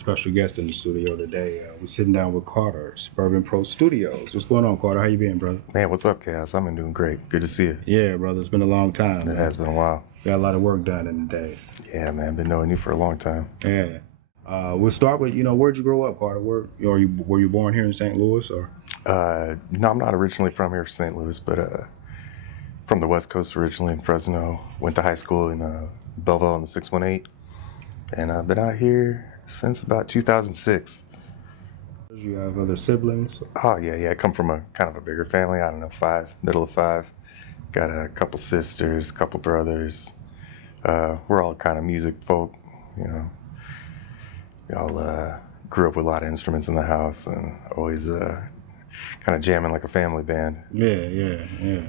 special guest in the studio today. We're sitting down with Carter, Suburban Pro Studios. What's going on, Carter? How you been, brother? Man, what's up, Cass? I'm doing great. Good to see you. Yeah, brother. It's been a long time. It has been a while. Got a lot of work done in the days. Yeah, man. Been knowing you for a long time. Yeah. We'll start with, where'd you grow up, Carter? Were you born here in St. Louis, or? No, I'm not originally from here, St. Louis, but from the West Coast originally in Fresno. Went to high school in Belleville in the 618, and I've been out here since about 2006. Do you have other siblings? Oh yeah. I come from a kind of a bigger family. I don't know, middle of five. Got a couple sisters, couple brothers. We're all kind of music folk, We all grew up with a lot of instruments in the house and always kind of jamming like a family band. Yeah.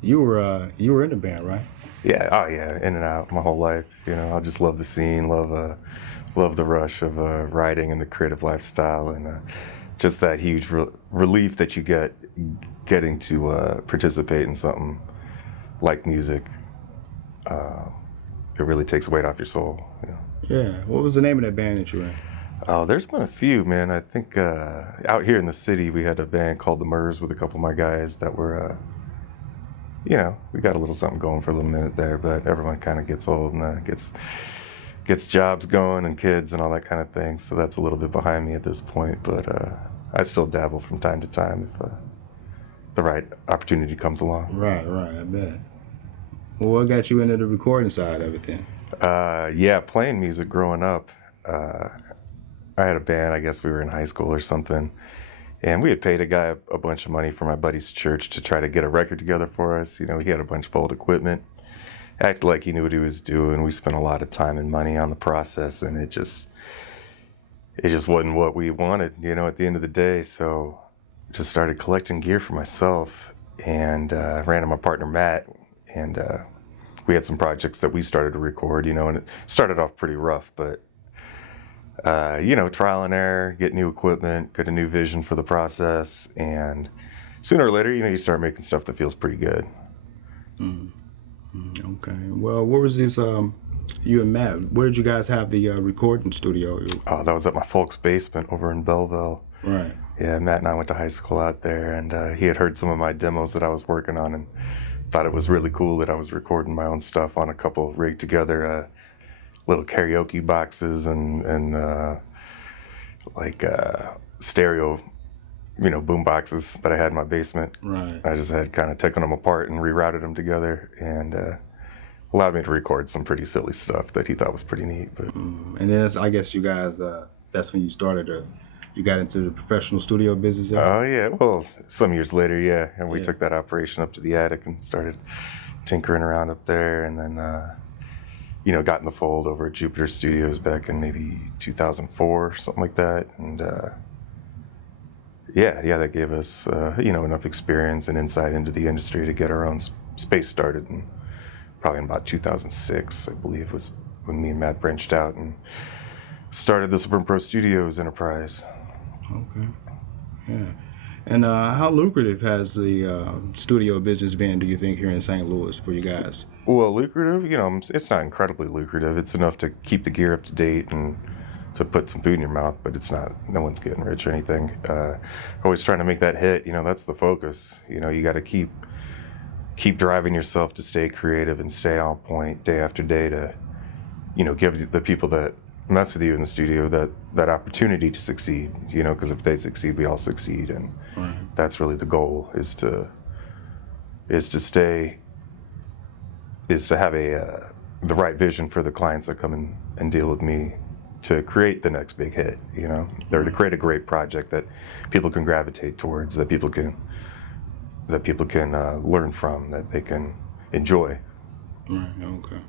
You were in the band, right? Yeah, oh yeah, in and out my whole life. I just love the scene, love the rush of writing and the creative lifestyle, and just that huge relief that you get getting to participate in something like music. It really takes weight off your soul. Yeah. What was the name of that band that you were in? Oh, there's been a few, man. I think out here in the city we had a band called the Murs with a couple of my guys that were, we got a little something going for a little minute there, but everyone kind of gets old and gets jobs going and kids and all that kind of thing. So that's a little bit behind me at this point, but I still dabble from time to time if the right opportunity comes along. Right, I bet. Well, what got you into the recording side of it then? Yeah, playing music growing up. I had a band, I guess we were in high school or something, and we had paid a guy a bunch of money for my buddy's church to try to get a record together for us. He had a bunch of old equipment, acted like he knew what he was doing. We spent a lot of time and money on the process, and it just wasn't what we wanted, at the end of the day. So just started collecting gear for myself and ran into my partner, Matt, and we had some projects that we started to record, and it started off pretty rough, but trial and error, get new equipment, get a new vision for the process, and sooner or later, you start making stuff that feels pretty good. Okay. Well, where was this, you and Matt, where did you guys have the recording studio? Oh, that was at my folks' basement over in Belleville. Right. Yeah, Matt and I went to high school out there, and he had heard some of my demos that I was working on and thought it was really cool that I was recording my own stuff on a couple rigged together little karaoke boxes and stereo, boom boxes that I had in my basement. Right. I just had kind of taken them apart and rerouted them together, and allowed me to record some pretty silly stuff that he thought was pretty neat. But and then I guess you guys, that's when you you got into the professional studio business there? Oh yeah, well, some years later, yeah, and we took that operation up to the attic and started tinkering around up there, and then got in the fold over at Jupiter Studios back in maybe 2004, something like that. And that gave us, enough experience and insight into the industry to get our own space started. And probably in about 2006, I believe, was when me and Matt branched out and started the Suburban Pro Studios enterprise. Okay. Yeah. And how lucrative has the studio business been, do you think, here in St. Louis for you guys? Well, lucrative, it's not incredibly lucrative. It's enough to keep the gear up to date and to put some food in your mouth, but it's not, no one's getting rich or anything. Always trying to make that hit, that's the focus. You got to keep driving yourself to stay creative and stay on point day after day to, give the people that mess with you in the studio that opportunity to succeed, because if they succeed, we all succeed. And that's really the goal, is to have the right vision for the clients that come in and deal with me to create the next big hit, or to create a great project that people can gravitate towards, that people can learn from, that they can enjoy. Right, okay.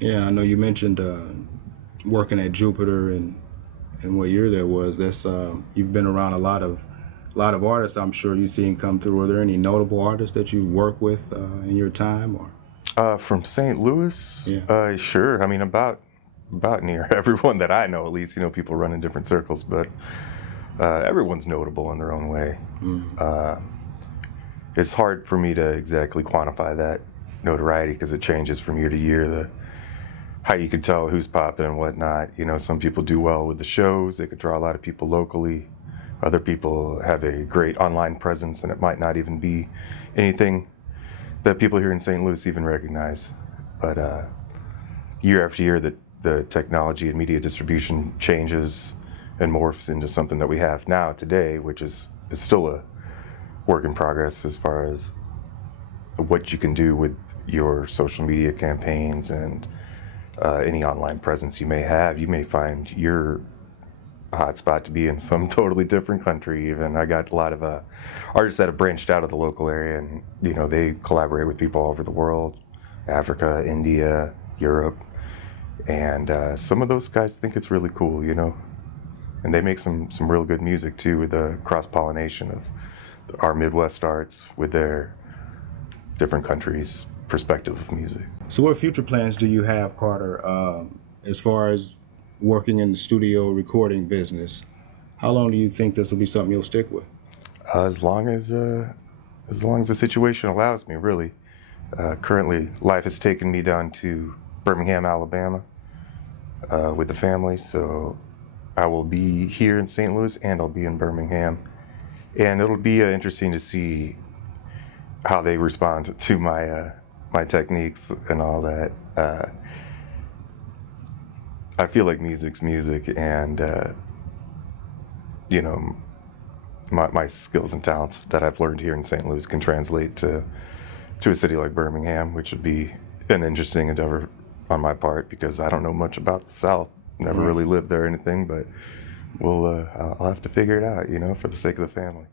Yeah, I know you mentioned working at Jupiter and what year that was. That's you've been around a lot of artists, I'm sure you've seen come through. Are there any notable artists that you work with in your time, or? From St. Louis? Yeah. Sure. I mean, about near everyone that I know, at least, people run in different circles, but everyone's notable in their own way. It's hard for me to exactly quantify that notoriety because it changes from year to year. how you could tell who's popping and whatnot. You know, some people do well with the shows. They could draw a lot of people locally. Other people have a great online presence, and it might not even be anything that people here in St. Louis even recognize. But year after year, the technology and media distribution changes and morphs into something that we have now today, which is still a work in progress as far as what you can do with your social media campaigns and any online presence you may have. You may find your hotspot to be in some totally different country even. I got a lot of artists that have branched out of the local area, and you know, they collaborate with people all over the world, Africa, India, Europe, and some of those guys think it's really cool, you know, and they make some real good music too, with the cross-pollination of our Midwest arts with their different countries' perspective of music. So what future plans do you have, Carter, as far as working in the studio recording business? How long do you think this will be something you'll stick with? As long as the situation allows me, really. Currently, life has taken me down to Birmingham, Alabama, with the family, so I will be here in St. Louis and I'll be in Birmingham. And it'll be interesting to see how they respond to my techniques and all that. I feel like music's music, and you know, my skills and talents that I've learned here in St. Louis can translate to a city like Birmingham, which would be an interesting endeavor on my part, because I don't know much about the South. Never really lived there or anything, but I'll have to figure it out, you know, for the sake of the family.